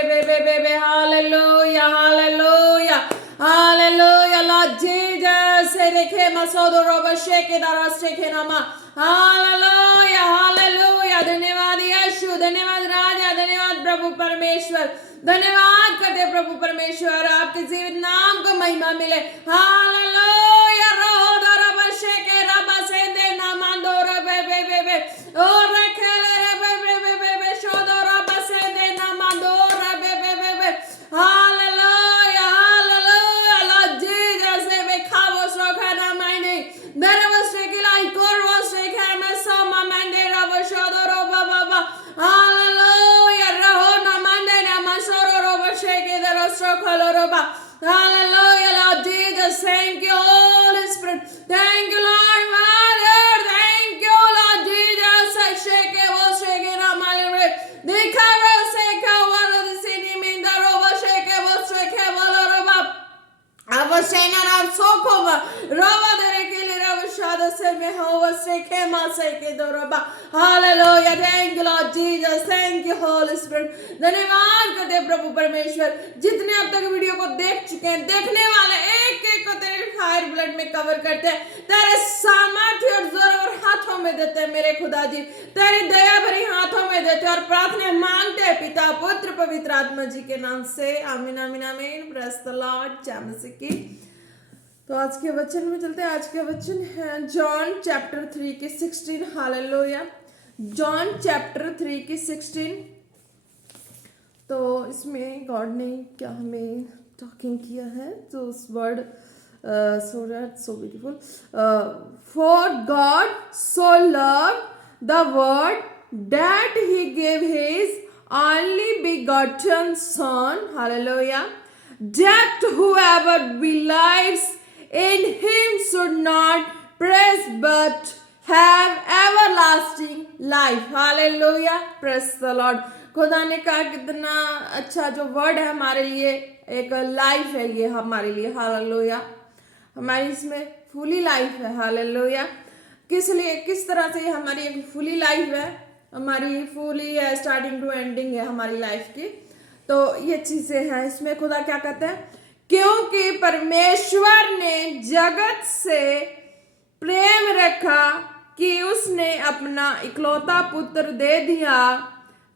Hallelujah, hallelujah, hallelujah, Lord Jesus. Hallelujah, hallelujah. धन्यवाद यीशु, धन्यवाद राजा, धन्यवाद प्रभु परमेश्वर, धन्यवाद करते प्रभु परमेश्वर, आपके जीवित नाम को महिमा मिले। हालेलुया। रोदो रब शेके रब सेंदे नामांदो रबे बे बे बे ओ रखेले रबे बे बे बे बे शोदो रब सेंदे नामांदो रबे बे बे बे। Hallelujah, hallelujah. Lord Jesus, we खावो सोखना माइने दरवस शेकिला इकोरवो शेखा sama mande rabo shodo roba baba. Hallelujah. Raho namande namasoro roba sheke darostro roba. Hallelujah, Lord Jesus. Thank you, Holy Spirit. Thank you, Lord Father. Thank you, Lord Jesus. Sheke wo sheke namale. Dikaro seka wara disini minda roba sheke wo sheke wala roba. Avashena rav sokova roba derekele rav shada se me hova seke ma seke doroba. Hallelujah. Thank you, Lord Jesus. Thank you, Holy Spirit. धन्यवाद करते हैं प्रभु परमेश्वर, जितने अब तक video को देख चुके हैं, देखने वाले एक एक को तेरे फायर ब्लड में कवर करते हैं, तेरे सामर्थ्य और जोर और हाथों में देते हैं मेरे खुदा जी, तेरी दया भरी हाथों में देते हैं और प्रार्थना मांगते हैं पिता पुत्र पवित्र आत्मा जी के नाम से। आमीन आमीन आमीन। Praise the Lord. जय मसीह की। तो आज के वचन में चलते हैं। आज के वचन है जॉन चैप्टर 3 के 16। हालेलुया। जॉन चैप्टर 3 की 16। तो इसमें गॉड ने क्या हमें टॉकिंग किया है, तो उस word so beautiful. For God so love the world that he gave his only begotten son, hallelujah, that whoever believes in him should not perish but have everlasting life, hallelujah, praise the Lord। खुदा ने कहा कितना अच्छा जो word है हमारे लिए, एक लाइफ है ये हमारे लिए, हालेलुया। हमारी इसमें फुली लाइफ है, हालेलुया। किस लिए, किस तरह से हमारी एक फुली लाइफ है, हमारी फुली है, स्टार्टिंग टू एंडिंग है हमारी लाइफ की। तो ये चीजें हैं इसमें। खुदा क्या कहते हैं, क्योंकि परमेश्वर ने जगत से प्रेम रखा कि उसने अपना इकलौता पुत्र दे दिया,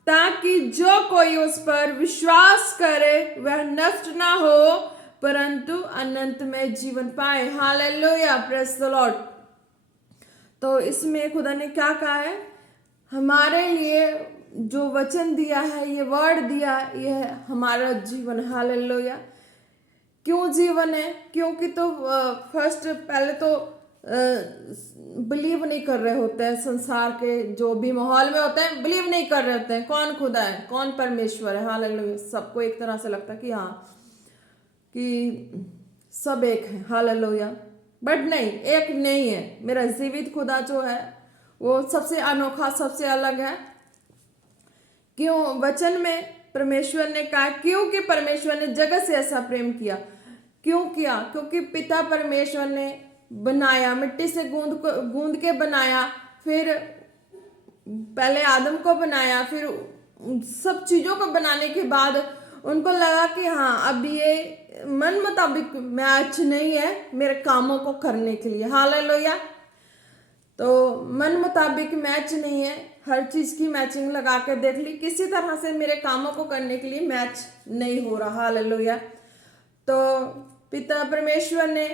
ताकि जो कोई उस पर विश्वास करे वह नष्ट ना हो परंतु अनंत में जीवन पाए। Hallelujah, praise the Lord. तो इसमें खुदा ने क्या कहा है, हमारे लिए जो वचन दिया है, ये वर्ड दिया, ये है हमारा जीवन। हालेलुया। क्यों जीवन है, क्योंकि तो फर्स्ट पहले तो बिलीव नहीं कर रहे होते हैं, संसार के जो भी माहौल में होते हैं बिलीव नहीं कर रहे होते हैं कौन खुदा है, कौन परमेश्वर है। हालेलुया। सबको एक तरह से लगता है कि हाँ, कि सब एक है, हालेलुया। बट नहीं, एक नहीं है। मेरा जीवित खुदा जो है वो सबसे अनोखा, सबसे अलग है। क्यों, वचन में परमेश्वर ने कहा क्योंकि परमेश्वर ने जगत से ऐसा प्रेम किया। क्यों किया, क्योंकि पिता परमेश्वर ने बनाया, मिट्टी से गूंद के बनाया, फिर पहले आदम को बनाया, फिर सब चीजों को बनाने के बाद उनको लगा कि हाँ, अब ये मन मुताबिक मैच नहीं है मेरे कामों को करने के लिए। हालेलुया। तो मन मुताबिक मैच नहीं है, हर चीज की मैचिंग लगा के देख ली, किसी तरह से मेरे कामों को करने के लिए मैच नहीं हो रहा। हालेलुया। तो पिता परमेश्वर ने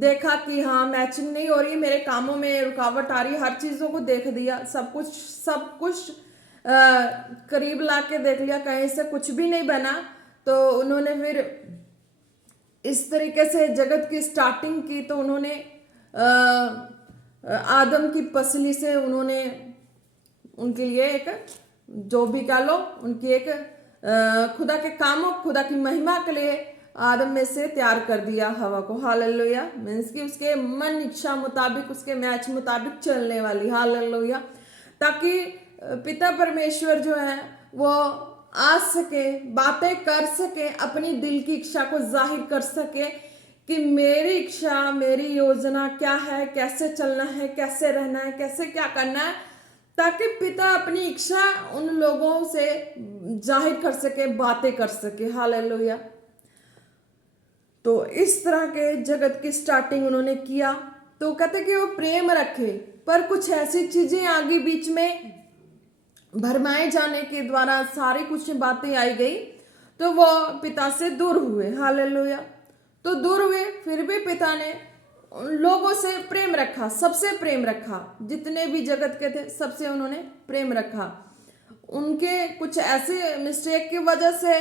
देखा कि हाँ, मैचिंग नहीं हो रही, मेरे कामों में रुकावट आ रही है, हर चीजों को देख दिया, सब कुछ करीब ला के देख लिया, कहीं से कुछ भी नहीं बना। तो उन्होंने फिर इस तरीके से जगत की स्टार्टिंग की। तो उन्होंने आदम की पसली से उन्होंने उनके लिए एक, जो भी कह लो, उनकी एक खुदा के कामों, खुदा की महिमा के लिए आदम में से तैयार कर दिया हवा को। हालेलुया। मीन्स कि उसके मन इच्छा मुताबिक, उसके मैच मुताबिक चलने वाली। हालेलुया। ताकि पिता परमेश्वर जो है वो आ सके, बातें कर सके, अपनी दिल की इच्छा को जाहिर कर सके कि मेरी इच्छा, मेरी योजना क्या है, कैसे चलना है, कैसे रहना है, कैसे क्या करना है, ताकि पिता अपनी इच्छा उन लोगों से जाहिर कर सके, बातें कर सके। हालेलुया। तो इस तरह के जगत की स्टार्टिंग उन्होंने किया। तो कहते कि वो प्रेम रखे, पर कुछ ऐसी चीजें आगे बीच में भरमाए जाने के द्वारा सारी कुछ बातें आई गई, तो वो पिता से दूर हुए। हालेलुया। तो दूर हुए, फिर भी पिता ने उन लोगों से प्रेम रखा, सबसे प्रेम रखा, जितने भी जगत के थे सबसे उन्होंने प्रेम रखा। उनके कुछ ऐसे मिस्टेक की वजह से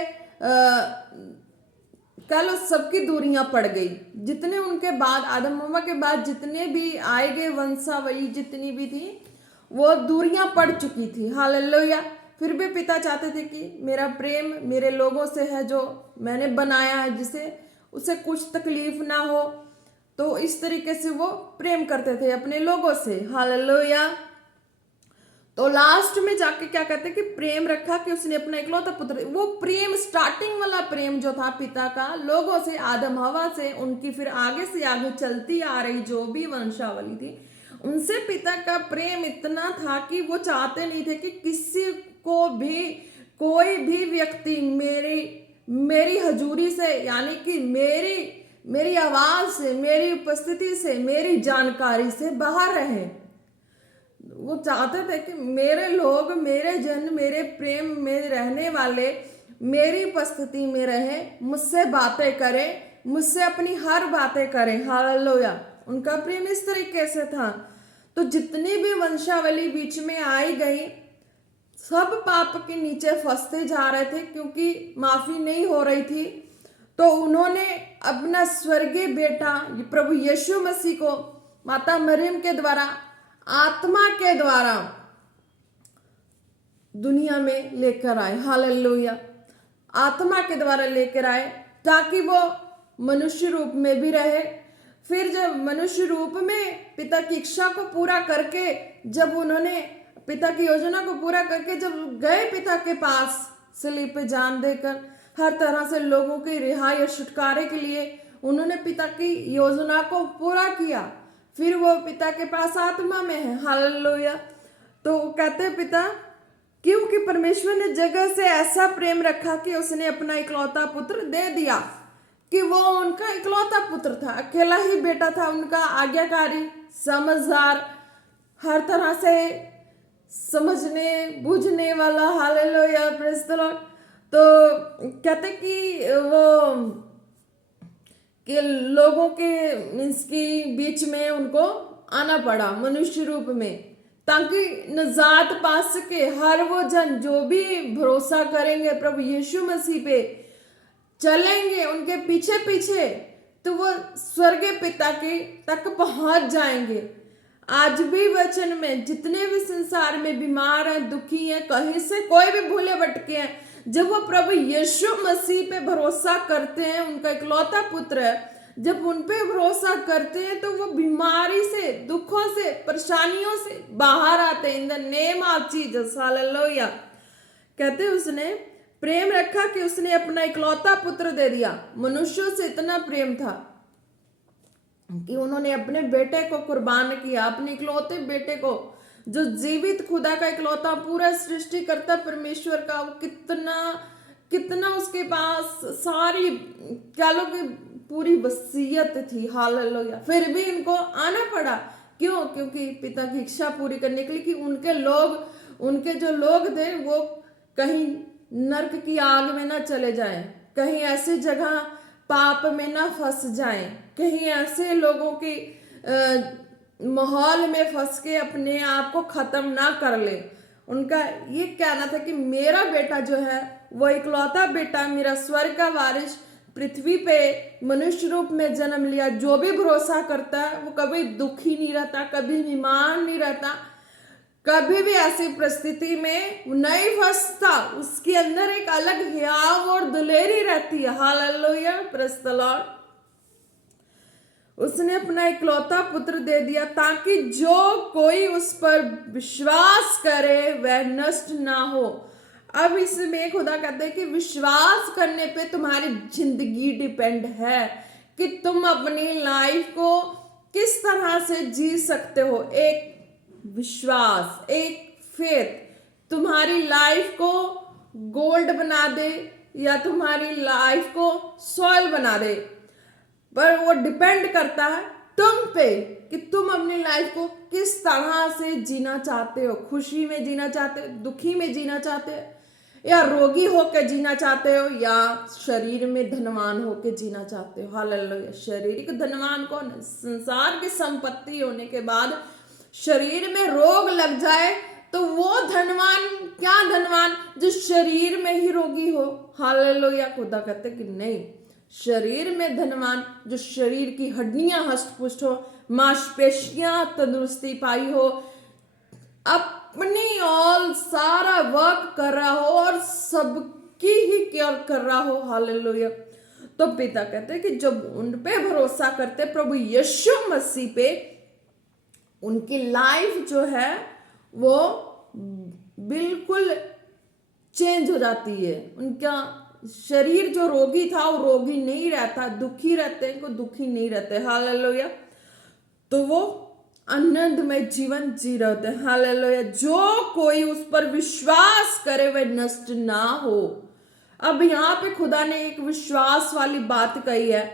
कल सबकी दूरियां पड़ गई। जितने उनके बाद, आदम हव्वा के बाद जितने भी आए गए वंशावली जितनी भी थी, वो दूरियां पड़ चुकी थी। हालेलुया। फिर भी पिता चाहते थे कि मेरा प्रेम मेरे लोगों से है, जो मैंने बनाया है, जिसे उसे कुछ तकलीफ ना हो। तो इस तरीके से वो प्रेम करते थे अपने लोगों से। हालेलुया। तो लास्ट में जाके क्या कहते हैं कि प्रेम रखा कि उसने अपना इकलौता पुत्र, वो प्रेम, स्टार्टिंग वाला प्रेम जो था पिता का लोगों से, आदम हवा से, उनकी फिर आगे से आगे चलती आ रही जो भी वंशावली थी, उनसे पिता का प्रेम इतना था कि वो चाहते नहीं थे कि किसी को भी, कोई भी व्यक्ति मेरी हजूरी से, यानी कि मेरी आवाज से, मेरी उपस्थिति से, मेरी जानकारी से बाहर रहे। वो चाहते थे कि मेरे लोग, मेरे जन, मेरे प्रेम में रहने वाले मेरी उपस्थिति में रहे, मुझसे बातें करें, मुझसे अपनी हर बातें करें। हालेलुया। उनका प्रेम इस तरीके से था। तो जितनी भी वंशावली बीच में आई गई, सब पाप के नीचे फंसते जा रहे थे, क्योंकि माफी नहीं हो रही थी। तो उन्होंने अपना स्वर्गीय बेटा प्रभु यीशु मसीह को माता मरियम के द्वारा, आत्मा के द्वारा दुनिया में लेकर आए। हालेलुया। आत्मा के द्वारा लेकर आए ताकि वो मनुष्य रूप में भी रहे। फिर जब मनुष्य रूप में पिता की इच्छा को पूरा करके, जब उन्होंने पिता की योजना को पूरा करके जब गए पिता के पास, सलीब पे जान देकर हर तरह से लोगों की रिहाई और छुटकारे के लिए उन्होंने पिता की योजना को पूरा किया। फिर वो पिता के पास आत्मा में है। हालेलुया। तो कहते पिता, क्योंकि परमेश्वर ने जगह से ऐसा प्रेम रखा कि उसने अपना इकलौता पुत्र दे दिया, कि वो उनका इकलौता पुत्र था, अकेला ही बेटा था उनका, आज्ञाकारी, समझदार, हर तरह से समझने बूझने वाला। Hallelujah, praise the Lord. तो कहते कि वो कि लोगों के मीन्स की बीच में उनको आना पड़ा मनुष्य रूप में, ताकि निजात पा सके हर वो जन जो भी भरोसा करेंगे प्रभु यीशु मसीह पे, चलेंगे उनके पीछे पीछे, तो वो स्वर्गीय पिता के तक पहुंच जाएंगे। आज भी वचन में जितने भी संसार में बीमार हैं, दुखी हैं, कहीं से कोई भी भूले भटके हैं, जब वो प्रभु यीशु मसीह पे भरोसा करते हैं, उनका इकलौता पुत्र है, जब उन पे भरोसा करते हैं तो वो बीमारी से, दुखों से, परेशानियों से बाहर आते हैं। इन the name of Jesus. Hallelujah. कहते उसने प्रेम रखा कि उसने अपना इकलौता पुत्र दे दिया। मनुष्यों से इतना प्रेम था कि उन्होंने अपने बेटे को कुर्बान किया, अपने इकलौते बेटे को, जो जीवित खुदा का इकलौता, पूरा सृष्टिकर्ता परमेश्वर का, वो कितना उसके पास सारी क्या लो कि पूरी वसीयत थी। हालेलुया। फिर भी इनको आना पड़ा। क्यों? क्योंकि पिता की इच्छा पूरी करने के लिए कि उनके जो लोग थे वो कहीं नरक की आग में ना चले जाएं, कहीं ऐसी जगह पाप में ना फंस जाएं, कहीं ऐसे लोगों की माहौल में फंस के अपने आप को खत्म ना कर ले। उनका ये कहना था कि मेरा बेटा जो है, वो इकलौता बेटा, मेरा स्वर्ग का वारिस, पृथ्वी पे मनुष्य रूप में जन्म लिया, जो भी भरोसा करता है वो कभी दुखी नहीं रहता, कभी बीमार नहीं रहता, कभी भी ऐसी परिस्थिति में नहीं फंसता। उसके अंदर एक अलग हियाव और दिलेरी रहती है। Hallelujah, praise the Lord. उसने अपना इकलौता पुत्र दे दिया ताकि जो कोई उस पर विश्वास करे वह नष्ट ना हो। अब इसमें खुदा कहते हैं कि विश्वास करने पे तुम्हारी जिंदगी डिपेंड है कि तुम अपनी लाइफ को किस तरह से जी सकते हो। एक विश्वास, एक फेथ तुम्हारी लाइफ को गोल्ड बना दे या तुम्हारी लाइफ को सॉइल बना दे, पर वो डिपेंड करता है तुम पे कि तुम अपनी लाइफ को किस तरह से जीना चाहते हो। खुशी में जीना चाहते हो, दुखी में जीना चाहते हो, या रोगी होकर जीना चाहते हो, या शरीर में धनवान होकर जीना चाहते हो। हालेलुया। शारीरिक धनवान कौन है? संसार की संपत्ति होने के बाद शरीर में रोग लग जाए तो वो धनवान, क्या धनवान जो शरीर में ही रोगी हो। हालेलुया। खुदा कहते कि नहीं, शरीर में धनवान जो शरीर की हड्डियां हष्ट-पुष्ट हो, मांसपेशियां तंदुरुस्ती पाई हो, अपनी और सारा वर्क कर रहा हो और सबकी ही केयर कर रहा हो। हालेलुया। तो पिता कहते हैं कि जब उन पे भरोसा करते प्रभु यीशु मसीह पे, उनकी लाइफ जो है वो बिल्कुल चेंज हो जाती है। उनका शरीर जो रोगी था वो रोगी नहीं रहता, दुखी रहते हैं को दुखी नहीं रहते। हालेलुया। तो वो आनंदमय जीवन जी रहे होते हैं। हालेलुया। जो कोई उस पर विश्वास करे वह नष्ट ना हो। अब यहाँ पे खुदा ने एक विश्वास वाली बात कही है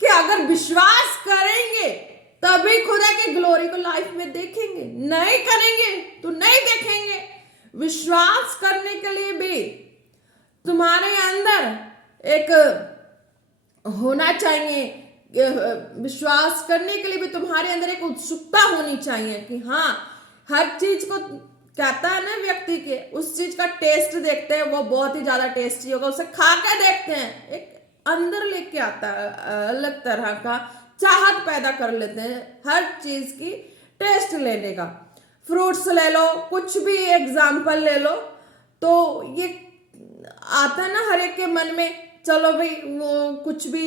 कि अगर विश्वास करेंगे तभी खुदा के ग्लोरी को लाइफ में देखेंगे, नहीं करेंगे तो नहीं देखेंगे। विश्वास करने के लिए भी तुम्हारे अंदर एक होना चाहिए, विश्वास करने के लिए भी तुम्हारे अंदर एक उत्सुकता होनी चाहिए कि हाँ, हर चीज को कहता है ना व्यक्ति के, उस चीज का टेस्ट देखते हैं, वो बहुत ही ज्यादा टेस्टी होगा, उसे खा के देखते हैं, एक अंदर लेके आता है, अलग तरह का चाहत पैदा कर लेते हैं हर चीज की टेस्ट लेने का। फ्रूट्स ले लो, कुछ भी एग्जाम्पल ले लो, तो ये आता है ना हर एक के मन में, चलो भाई वो कुछ भी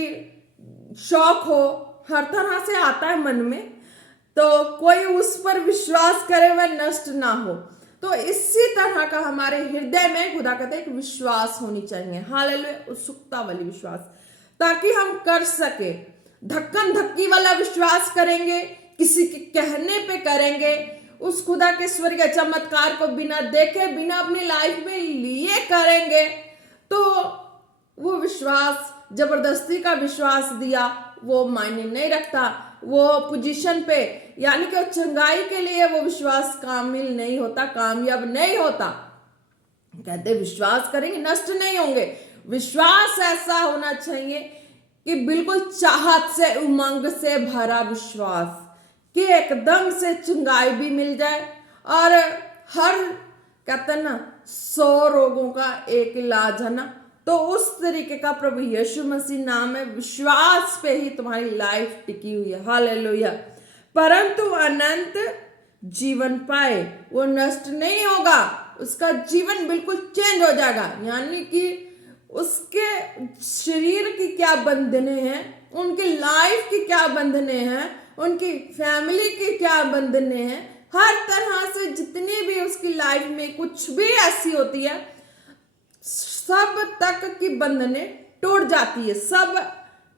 शौक हो, हर तरह से आता है मन में, तो कोई उस पर विश्वास करे वह नष्ट ना हो। तो इसी तरह का हमारे हृदय में खुदा कहते हैं कि विश्वास होनी चाहिए। हालेलुया। उत्सुकता वाली विश्वास, ताकि हम कर सके। धक्कन धक्की वाला विश्वास करेंगे, किसी के कहने पे करेंगे, उस खुदा के स्वर्गीय चमत्कार को बिना देखे, बिना अपनी लाइफ में लिए करेंगे, तो वो विश्वास, जबरदस्ती का विश्वास दिया, वो मायने नहीं रखता। वो पोजीशन पे, यानी कि चंगाई के लिए वो विश्वास कामिल नहीं होता, कामयाब नहीं होता। कहते विश्वास करेंगे नष्ट नहीं होंगे। विश्वास ऐसा होना चाहिए कि बिल्कुल चाहत से, उमंग से भरा विश्वास, कि एकदम से चंगाई भी मिल जाए, और हर कहते ना 100 रोगों का एक इलाज है ना, तो उस तरीके का प्रभु यीशु मसीह नाम है। विश्वास पे ही तुम्हारी लाइफ टिकी हुई है। हालेलुया। परंतु अनंत जीवन पाए, वो नष्ट नहीं होगा, उसका जीवन बिल्कुल चेंज हो जाएगा। यानी कि उसके शरीर की क्या बंधने हैं, उनकी लाइफ की क्या बंधने हैं, उनकी फैमिली की क्या बंधने हैं, हर तरह से जितनी भी उसकी लाइफ में कुछ भी ऐसी होती है, सब तक की बंधने टूट जाती है, सब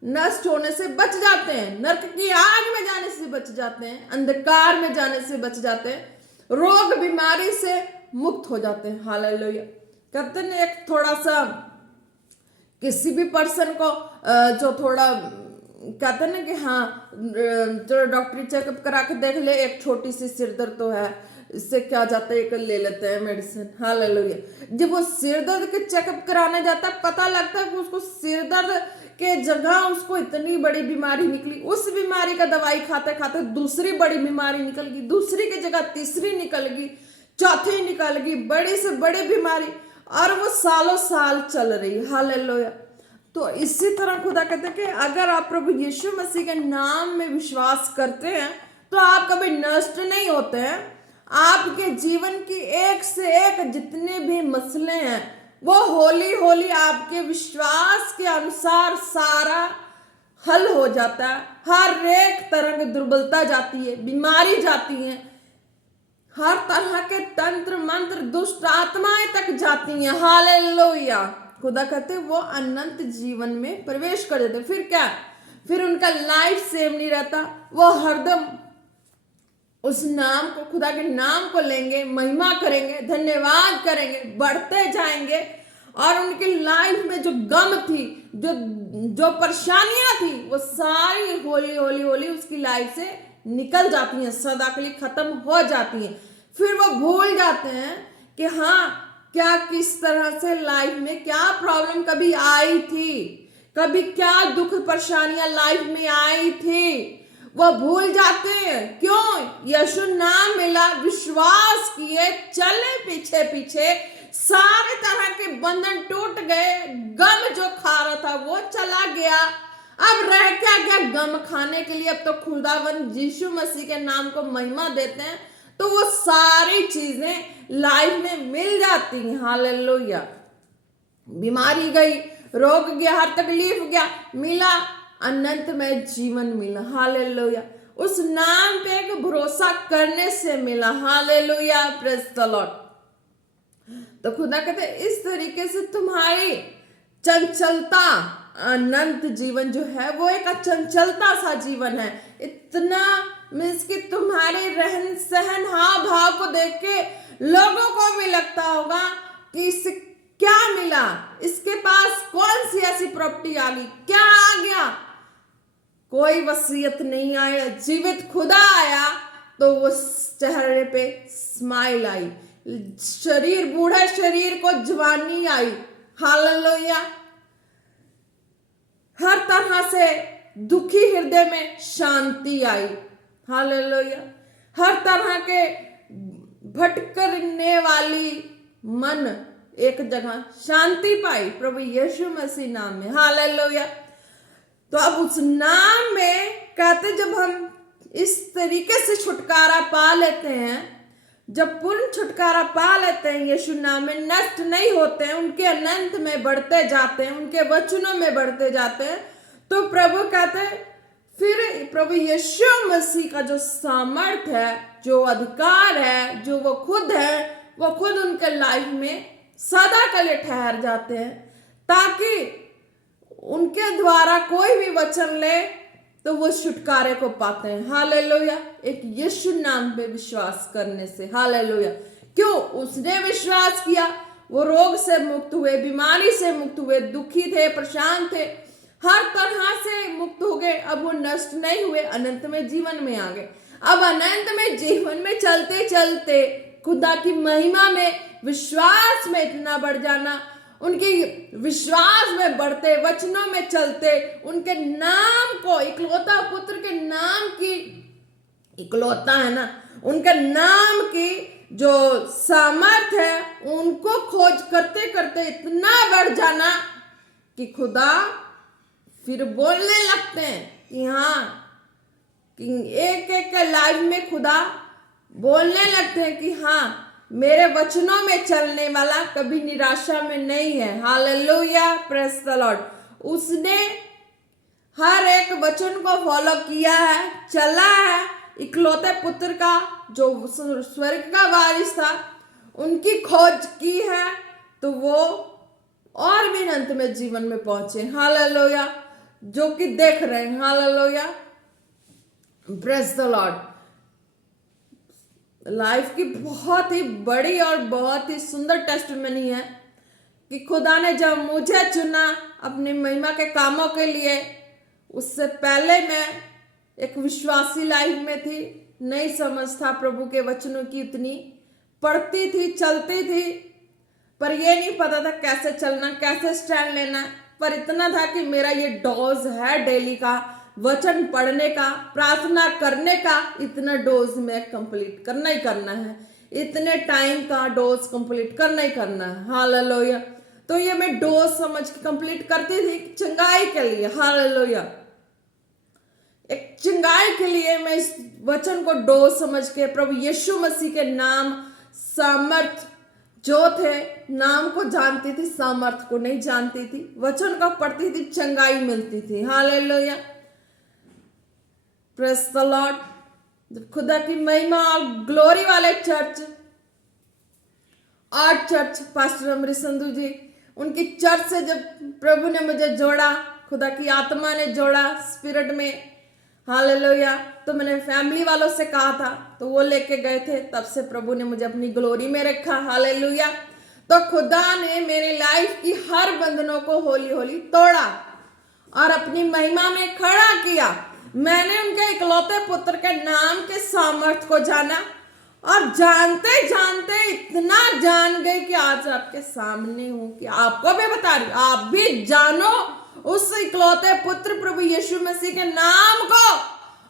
नष्ट होने से बच जाते हैं, नरक की आग में जाने से बच जाते हैं, अंधकार में जाने से बच जाते हैं, रोग बीमारी से मुक्त हो जाते हैं। हालेलुया। कहते हैं एक थोड़ा सा किसी भी पर्सन को जो थोड़ा कहते हैं ना कि हाँ, जो डॉक्टरी चेकअप करा के देख ले, एक छोटी सी सिर दर्द तो है, इससे क्या जाता है, एक ले लेते हैं मेडिसिन। हालेलुया। जब वो सिर दर्द के चेकअप कराने जाता है, पता लगता है कि उसको सिर दर्द के जगह उसको इतनी बड़ी बीमारी निकली, उस बीमारी का दवाई खाते खाते दूसरी बड़ी बीमारी निकल गई, दूसरी की जगह तीसरी निकल गई, चौथी निकल गई, बड़ी से बड़ी बीमारी, और वो सालों साल चल रही। हालेलुया। तो इसी तरह खुदा कहते हैं कि अगर आप प्रभु यीशु मसीह के नाम में विश्वास करते हैं तो आप कभी नष्ट नहीं होते हैं। आपके जीवन की एक से एक जितने भी मसले हैं वो होली होली आपके विश्वास के अनुसार सारा हल हो जाता है। हर एक तरह की दुर्बलता जाती है, बीमारी जाती है, हर तरह के तंत्र मंत्र दुष्ट आत्माएं तक जाती हैं। हालेलुया। खुदा कहते वो अनंत जीवन में प्रवेश कर देते। फिर क्या, फिर उनका लाइफ सेम नहीं रहता, वो हरदम उस नाम को, खुदा के नाम को लेंगे, महिमा करेंगे, धन्यवाद करेंगे, बढ़ते जाएंगे, और उनकी लाइफ में जो गम थी, जो जो परेशानियां थी, वो सारी होली होली होली उसकी लाइफ से निकल जाती हैं, सदा के लिए खत्म हो जाती हैं। फिर वो भूल जाते हैं कि हाँ, क्या किस तरह से लाइफ में क्या प्रॉब्लम कभी आई थी, कभी क्या दुख परेशानियां लाइफ में आई थी, वो भूल जाते हैं। क्यों? यीशु नाम मिला, विश्वास किए, चले पीछे पीछे, सारे तरह के बंधन टूट गए, गम जो खा रहा था वो चला गया। अब रह क्या गया गम खाने के लिए? अब तो खुदावंद यीशु मसीह के नाम को महिमा देते हैं, तो वो सारी चीजें लाइफ में मिल जाती हैं। हालेलुया। बीमारी गई, रोग गया, हर तकलीफ गया, मिला, अनंत में जीवन मिला। हालेलुया। उस नाम पे एक भरोसा करने से मिला। Hallelujah, praise the Lord. तो खुदा कहते इस तरीके से तुम्हारी चंचलता, अनंत जीवन जो है वो एक चंचलता सा जीवन है। इतना मीन्स कि तुम्हारे रहन सहन, हाव भाव को देख के लोगों को भी लगता होगा कि इसे क्या मिला, इसके पास कौन सी ऐसी प्रॉपर्टी आ गई, क्या आ गया। कोई वसीयत नहीं आया, जीवित खुदा आया तो वो चेहरे पे स्माइल आई, शरीर, बूढ़े शरीर को जवानी आई। हालेलुया। हर तरह से दुखी हृदय में शांति आई। हालेलुया। हर तरह के भटकने वाली मन एक जगह शांति पाई प्रभु यीशु मसीह नाम में। हालेलुया। तो अब उस नाम में कहते, जब हम इस तरीके से छुटकारा पा लेते हैं, जब पूर्ण छुटकारा पा लेते हैं यीशु नाम में, नष्ट नहीं होते हैं, उनके अनंत में बढ़ते जाते हैं, उनके वचनों में बढ़ते जाते हैं, तो प्रभु कहते हैं, फिर प्रभु यीशु मसीह का जो सामर्थ है, जो अधिकार है, जो वो खुद है, वो खुद उनके लाइफ में सदा के लिए ठहर जाते हैं, ताकि उनके द्वारा कोई भी वचन ले तो वो छुटकारे को पाते हैं। हालेलुया। एक यीशु नाम पे विश्वास करने से। हालेलुया। क्यों? उसने विश्वास किया, वो रोग से मुक्त हुए, बीमारी से मुक्त हुए, दुखी थे, परेशान थे, हर तरह से मुक्त हो गए। अब वो नष्ट नहीं हुए, अनंत में जीवन में आ गए। अब अनंत में जीवन में चलते चलते खुदा की महिमा में, विश्वास में इतना बढ़ जाना, उनके विश्वास में बढ़ते, वचनों में चलते, उनके नाम को, इकलौता पुत्र के नाम की, इकलौता है ना, उनके नाम की जो सामर्थ है, उनको खोज करते करते इतना बढ़ जाना कि खुदा फिर बोलने लगते हैं कि हाँ, कि एक एक के लाइफ में खुदा बोलने लगते हैं कि हाँ, मेरे वचनों में चलने वाला कभी निराशा में नहीं है। Hallelujah, praise the Lord. उसने हर एक वचन को फॉलो किया है, चला है। इकलौते पुत्र का जो स्वर्ग का वारिस था, उनकी खोज की है, तो वो और भी अंत में जीवन में पहुंचे। हालेलुया। जो कि देख रहे हैं। Hallelujah, praise the Lord. Life की बहुत ही बड़ी और बहुत ही सुंदर टेस्टिमनी है कि खुदा ने जब मुझे चुना अपनी महिमा के कामों के लिए, उससे पहले मैं एक विश्वासी लाइफ में थी, नहीं समझ था प्रभु के वचनों की, उतनी पढ़ती थी, चलती थी, पर ये नहीं पता था कैसे चलना, कैसे स्टैंड लेना। पर इतना था कि मेरा ये डोज है डेली का, वचन पढ़ने का, प्रार्थना करने का, इतना डोज में कंप्लीट करना ही करना है, इतने टाइम का डोज कंप्लीट करना ही करना है। हालेलुया। तो ये मैं डोज समझ के कंप्लीट करती थी चंगाई के लिए। हालेलुया। एक चंगाई के लिए मैं इस वचन को डोज समझ के प्रभु यीशु मसीह के नाम, सामर्थ जो थे, नाम को जानती थी, सामर्थ को नहीं जानती थी। वचन को पढ़ती थी, चंगाई मिलती थी। Hallelujah, praise the lord. जब खुदा की महिमा और ग्लोरी वाले church, art church, pastor Amrish Sandhu ji, उनकी चर्च से जब प्रभु ने मुझे जोड़ा, खुदा की आत्मा ने जोड़ा स्पिरिट में, हालेलुया, तो मैंने फैमिली वालों से कहा था, तो वो लेके गए थे। तब से प्रभु ने मुझे अपनी ग्लोरी में रखा। हालेलुया। तो खुदा ने मेरी लाइफ की हर बंधनों को होली होली तोड़ा और अपनी महिमा में खड़ा किया। मैंने उनके इकलौते पुत्र के नाम के सामर्थ्य को जाना और जानते जानते इतना जान गए कि आज आपके सामने हूं कि आपको भी बता रही, आप भी जानो उस इकलौते पुत्र प्रभु यीशु मसीह के नाम को।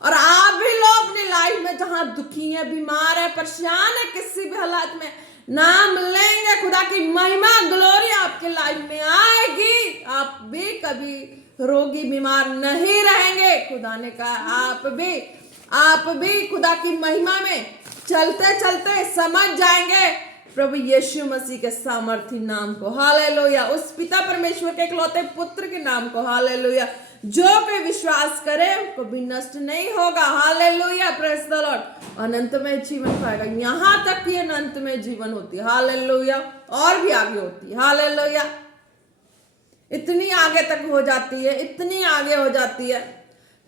और आप भी लोग अपनी लाइफ में जहां दुखी है, बीमार है, परेशान है, किसी भी हालात में नाम लेंगे, खुदा की महिमा ग्लोरी आपकी लाइफ में आएगी। आप भी कभी रोगी बीमार नहीं रहेंगे। खुदा ने कहा आप भी खुदा की महिमा में चलते चलते समझ जाएंगे प्रभु यीशु मसीह के सामर्थी नाम को। हालेलुया। उस पिता परमेश्वर के इकलौते पुत्र के नाम को। हालेलुया। जो पे विश्वास करे कभी नष्ट नहीं होगा। हालेलुया। Praise the lord. अनंत में जीवन पाएगा। यहां तक कि अनंत में जीवन होती है। हालेलुया। और भी आगे होती है। हालेलुया। इतनी आगे तक हो जाती है, इतनी आगे हो जाती है,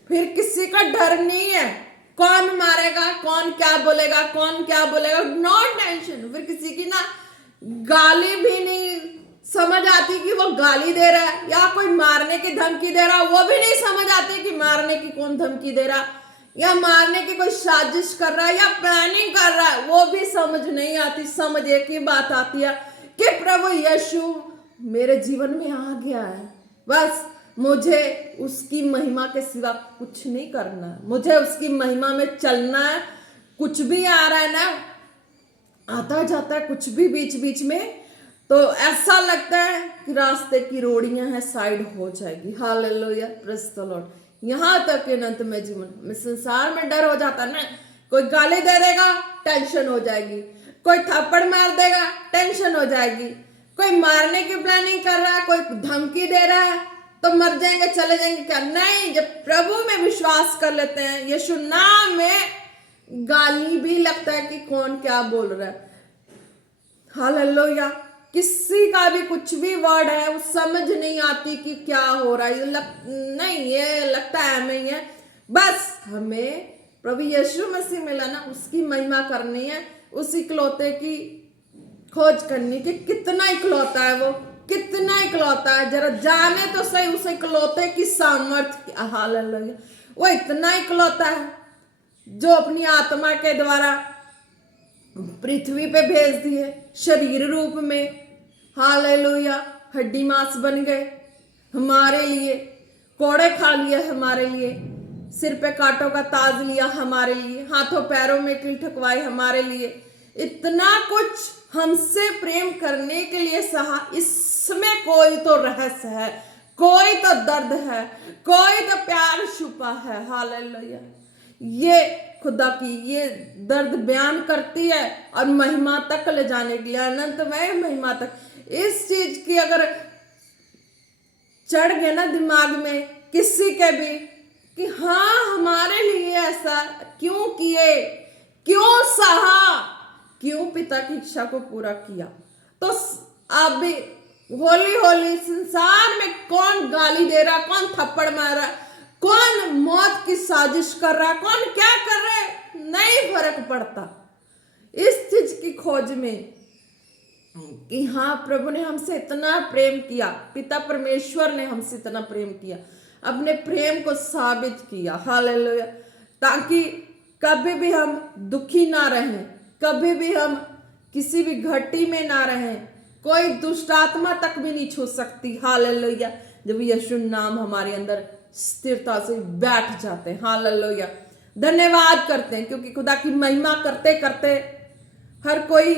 फिर किसी का डर नहीं है। कौन मारेगा, कौन क्या बोलेगा, कौन क्या बोलेगा, नो टेंशन। फिर किसी की ना गाली भी नहीं समझ आती कि वो गाली दे रहा है, या कोई मारने की धमकी दे रहा है, वो भी नहीं समझ आती कि मारने की कौन धमकी दे रहा, या मारने की कोई साजिश कर रहा है या प्लानिंग कर रहा है, वो भी समझ नहीं आती। समझ एक ही बात आती है कि प्रभु यीशु मेरे जीवन में आ गया है, बस मुझे उसकी महिमा के सिवा कुछ नहीं करना है, मुझे उसकी महिमा में चलना है। कुछ भी आ रहा है ना, आता जाता है कुछ भी बीच बीच में, तो ऐसा लगता है कि रास्ते की रोड़ियां हैं, साइड हो जाएगी। हालेलुया। Praise the Lord. यहाँ तक के अनंत में जीवन में संसार में डर हो जाता है ना, कोई गाली दे देगा टेंशन हो जाएगी, कोई थप्पड़ मार देगा टेंशन हो जाएगी, कोई मारने की प्लानिंग कर रहा है, कोई धमकी दे रहा है तो मर जाएंगे चले जाएंगे क्या, नहीं। जब प्रभु में विश्वास कर लेते हैं, यीशु नाम में, गाली भी लगता है कि कौन क्या बोल रहा है। हालेलुया। किसी का भी कुछ भी वर्ड है वो समझ नहीं आती कि क्या हो रहा है, नहीं ये लगता है हमें ही है। बस हमें प्रभु यीशु मसीह मिला ना, उसकी महिमा करनी है, उस इकलौते की खोज करनी कि कितना इकलौता है वो, कितना इकलौता है, जरा जाने तो सही उस इकलौते की सामर्थ्य। हालेलुया। वो इतना इकलौता है जो अपनी आत्मा के द्वारा पृथ्वी पे भेज दिए शरीर रूप में। हालेलुया। हड्डी मांस बन गए हमारे लिए, कोड़े खा लिए हमारे लिए, सिर पे कांटों का ताज लिया हमारे लिए, हाथों पैरों में कील ठकवाए हमारे लिए, इतना कुछ हमसे प्रेम करने के लिए सहा। इसमें कोई तो रहस्य है, कोई तो दर्द है, कोई तो प्यार छुपा है। हालेलुया। ये खुदा की ये दर्द बयान करती है और महिमा तक ले जाने के लिए, अनंतमय महिमा तक। इस चीज की अगर चढ़ गए ना दिमाग में किसी के भी कि हाँ हमारे लिए ऐसा क्यों किए, क्यों सहा, क्यों पिता की इच्छा को पूरा किया, तो आप भी होली होली संसार में कौन गाली दे रहा, कौन थप्पड़ मार रहा, कौन मौत की साजिश कर रहा, कौन क्या कर रहा है, नहीं फर्क पड़ता। इस चीज की खोज में कि हाँ प्रभु ने हमसे इतना प्रेम किया, पिता परमेश्वर ने हमसे इतना प्रेम किया, अपने प्रेम को साबित किया। हालेलुया। ताकि कभी भी हम दुखी ना रहें, कभी भी हम किसी भी घटी में ना रहें, कोई दुष्ट आत्मा तक भी नहीं छू सकती। हालेलुया। जब यीशु नाम हमारे अंदर स्थिरता से बैठ जाते हैं। हालेलुया। धन्यवाद करते हैं क्योंकि खुदा की महिमा करते करते हर कोई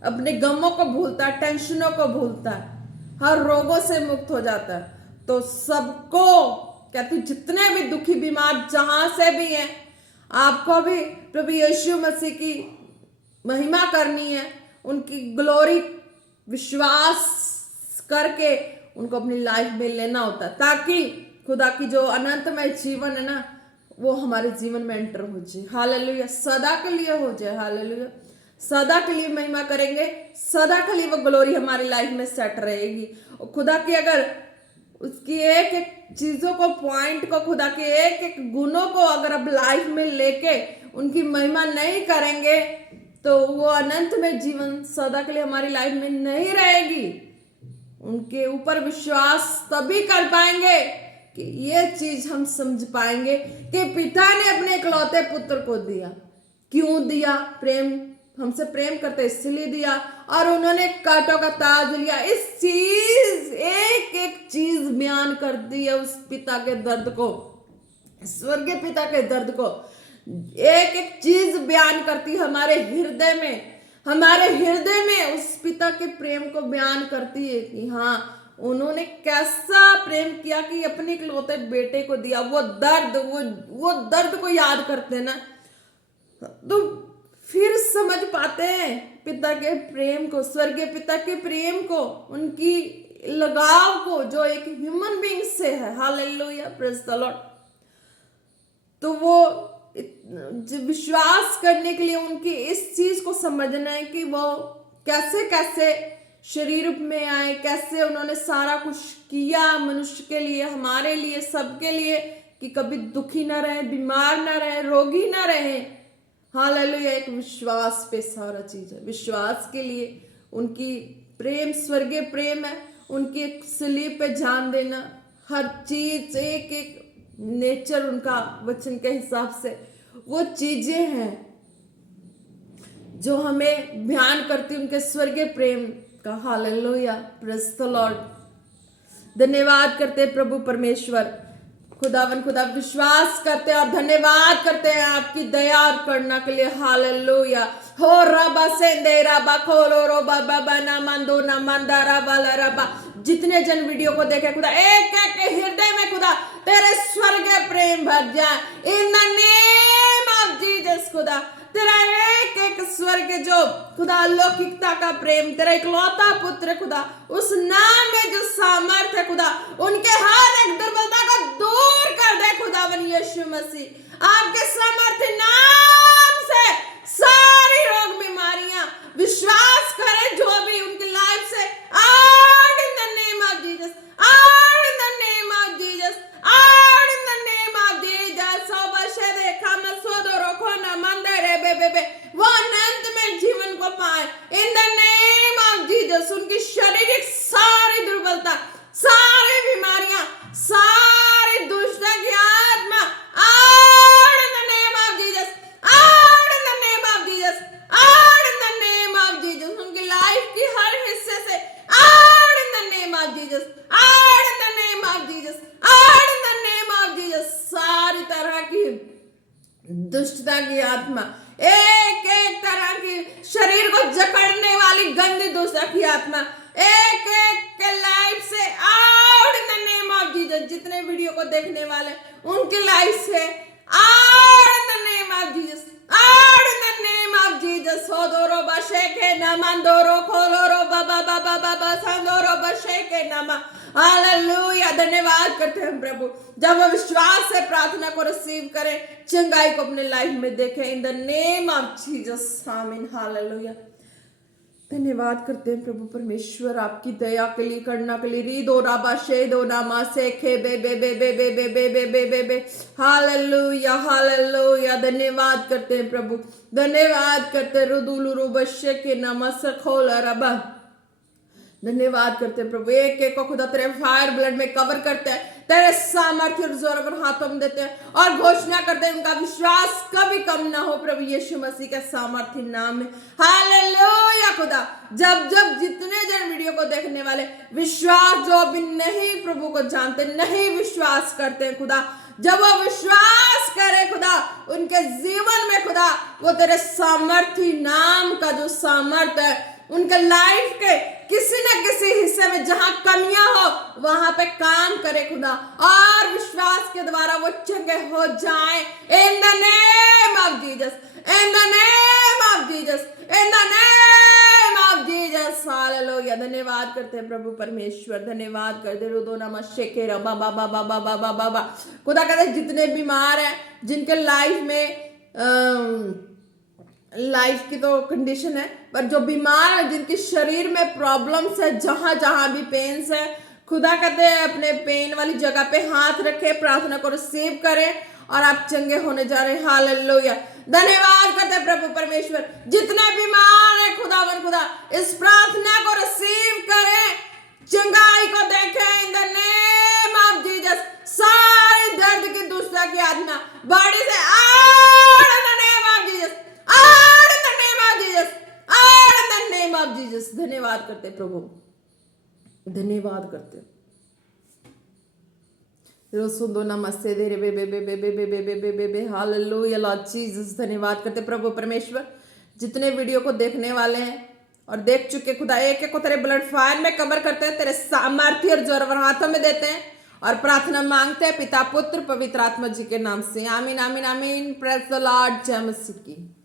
अपने गमों को भूलता है, टेंशनों को भूलता है, हर रोगों से मुक्त हो जाता है। तो सबको कहती हूँ, जितने भी दुखी बीमार जहां से भी हैं, आपको भी प्रभु यीशु मसीह की महिमा करनी है, उनकी ग्लोरी विश्वास करके उनको अपनी लाइफ में लेना होता है, ताकि खुदा की जो अनंतमय जीवन है ना वो हमारे जीवन में एंटर हो जाए। हालेलुया। सदा के लिए हो जाए। हालेलुया। सदा के लिए महिमा करेंगे, सदा के लिए वो ग्लोरी हमारी लाइफ में सेट रहेगी। और खुदा की अगर उसकी एक एक चीजों को, पॉइंट को, खुदा के एक एक गुणों को अगर अब लाइफ में लेके उनकी महिमा नहीं करेंगे तो वो अनंत में जीवन सदा के लिए हमारी लाइफ में नहीं रहेगी। उनके ऊपर विश्वास तभी कर पाएंगे कि ये चीज हम समझ पाएंगे कि पिता ने अपने इकलौते पुत्र को दिया। क्यों दिया? प्रेम, हमसे प्रेम करते इसलिए दिया, और उन्होंने कांटों का ताज लिया। इस चीज, एक एक चीज बयान कर दी है उस पिता के दर्द को, स्वर्गीय पिता के दर्द को। एक एक चीज बयान करती हमारे हृदय में उस पिता के प्रेम को बयान करती है कि हाँ, उन्होंने कैसा प्रेम किया कि अपने इकलौते बेटे को दिया। वो दर्द को याद करते ना, तो फिर समझ पाते हैं पिता के प्रेम को, स्वर्गीय पिता के प्रेम को, उनकी लगाव को जो एक ह्यूमन बीइंग से है। Hallelujah, praise the Lord. तो वो विश्वास करने के लिए उनकी इस चीज को समझना है कि वो कैसे कैसे शरीर रूप में आए, कैसे उन्होंने सारा कुछ किया मनुष्य के लिए, हमारे लिए, सबके लिए, कि कभी दुखी ना रहे, बीमार ना रहे, रोगी ना रहे। हालेलुया। एक विश्वास पे सारा चीज है। विश्वास के लिए उनकी प्रेम स्वर्गीय प्रेम है, उनकी सलीब पे जान देना, हर चीज, एक एक नेचर उनका वचन के हिसाब से, वो चीजें हैं जो हमें बयान करती उनके स्वर्गीय प्रेम का। Hallelujah, praise the Lord. धन्यवाद करते प्रभु परमेश्वर, खुदावन खुदा, विश्वास करते और धन्यवाद करते हैं आपकी दया और करुणा के लिए। हालेलुया। हो रबा सेंदे रबा खोलो रो बाबा बना मंदो ना मंदारा वाला रबा। जितने जन वीडियो को देखे खुदा, एक एक के हृदय में खुदा तेरे स्वर्गीय प्रेम भर जाए इन द नेम ऑफ जीसस। खुदा तेरा एक एक स्वर्ग जो खुदा अलौकिकता का प्रेम, तेरा इकलौता पुत्र खुदा, उस नाम में जो सामर्थ है खुदा, उनके हर एक दुर्बलता को दूर कर दे खुदावन यीशु मसीह। आपके सामर्थ्य नाम से सारी रोग बीमारियां विश्वास करें जो भी उनकी लाइफ से, out in the name of Jesus, out in the name of Jesus, out in the name of Jesus. सोबशे देखा मसोदो रोको ना मंदरे बेबे, वो अनंत में जीवन को पाए इन द नेम ऑफ जीसस। उनकी शारीरिक सारी दुर्बलता, सारी बीमारियां, सारी दुष्ट की आत्मा, out in the name of Jesus, out in the name of Jesus, out in the name of Jesus. उनकी लाइफ की हर हिस्से से out in the name of Jesus, out in the name of Jesus, out in the name of Jesus. सारी तरह की दुष्टता की आत्मा, एक एक तरह की शरीर को जकड़ने वाली गंदी दुष्टता की आत्मा, एक एक के लाइफ से out in the name of Jesus. जितने वीडियो को देखने वाले उनकी लाइफ से out in the name of Jesus, out in the name of Jesus. होदोरो बशेके नमंदोरो खोलोरो बाबा बाबा बाबा संदोरो बशेके नमा। हालेलुया। धन्यवाद करते हैं प्रभु, जब वो विश्वास से प्रार्थना को रिसीव करें, चंगाई को अपने लाइफ में देखें इन द नेम ऑफ जीसस। आमीन। हालेलुया। धन्यवाद करते हैं प्रभु परमेश्वर आपकी दया के लिए, करुणा के लिए। रीदो राबा शेदो नामा से खे बे बे बे बे बे बे बे बे बे बे बे। Hallelujah, hallelujah. धन्यवाद करते हैं प्रभु, धन्यवाद करते हैं। रुदुलु रुबशे के नामा से खोला रबा। धन्यवाद करते हैं प्रभु, एक एक को खुदा तेरे फायर ब्लड में कवर करते हैं, तेरे सामर्थ्य और जोर पर हाथों में देते हैं और घोषणा करते हैं उनका विश्वास कभी कम ना हो प्रभु यीशु मसीह के सामर्थ्य नाम में। हालेलुया। खुदा जब जब जितने जन वीडियो को देखने वाले विश्वास जो अभी नहीं प्रभु को जानते, नहीं विश्वास करते खुदा, जब वो विश्वास करे खुदा, उनके जीवन में खुदा वो तेरे सामर्थ्य नाम का जो सामर्थ्य है, उनके लाइफ के किसी न किसी हिस्से में जहां कमियां हो वहां पे काम करे खुदा, और विश्वास के द्वारा वो चंगे हो जाएं इन the name of Jesus, in the name of Jesus, in the name of Jesus. Hallelujah. धन्यवाद करते हैं प्रभु परमेश्वर, धन्यवाद करते रुदो नमः शेकेरा बाबा बाबा बाबा बाबा बा। खुदा कहते जितने बीमार हैं, जिनके लाइफ में लाइफ की तो कंडीशन है, पर जो बीमार है, जिनके शरीर में प्रॉब्लम्स है, जहां जहां भी पेन्स है, खुदा कहते हैं अपने पेन वाली जगह पे हाथ रखे, प्रार्थना को रिसीव करें और आप चंगे होने जा रहे हैं। हालेलुया, धन्यवाद करते हैं प्रभु परमेश्वर। जितने बीमार है खुदावन खुदा, इस प्रार्थना को रिसीव करें, चंगाई को देखें इन द नेम ऑफ जीसस। सारी दर्द की दुष्टता की आत्मा बॉडी से out in the name of Jesus, out in the name of Jesus, out in the name of Jesus. धन्यवाद करते प्रभु, धन्यवाद करते। रोसुंदो नमस्ते दे रे बे बे बे बे बे बे बे बे बे बे हालेलुया लॉर्ड जीसस। धन्यवाद करते प्रभु परमेश्वर। जितने वीडियो को देखने वाले हैं और देख चुके खुदा, एक एक को तेरे ब्लड फायर में कवर करते हैं, तेरे सामर्थ्य और जोर हाथों में देते हैं और प्रार्थना मांगते हैं पिता पुत्र पवित्र आत्मा जी के नाम से। आमीन आमीन आमीन। Praise the Lord. जय मसीह की।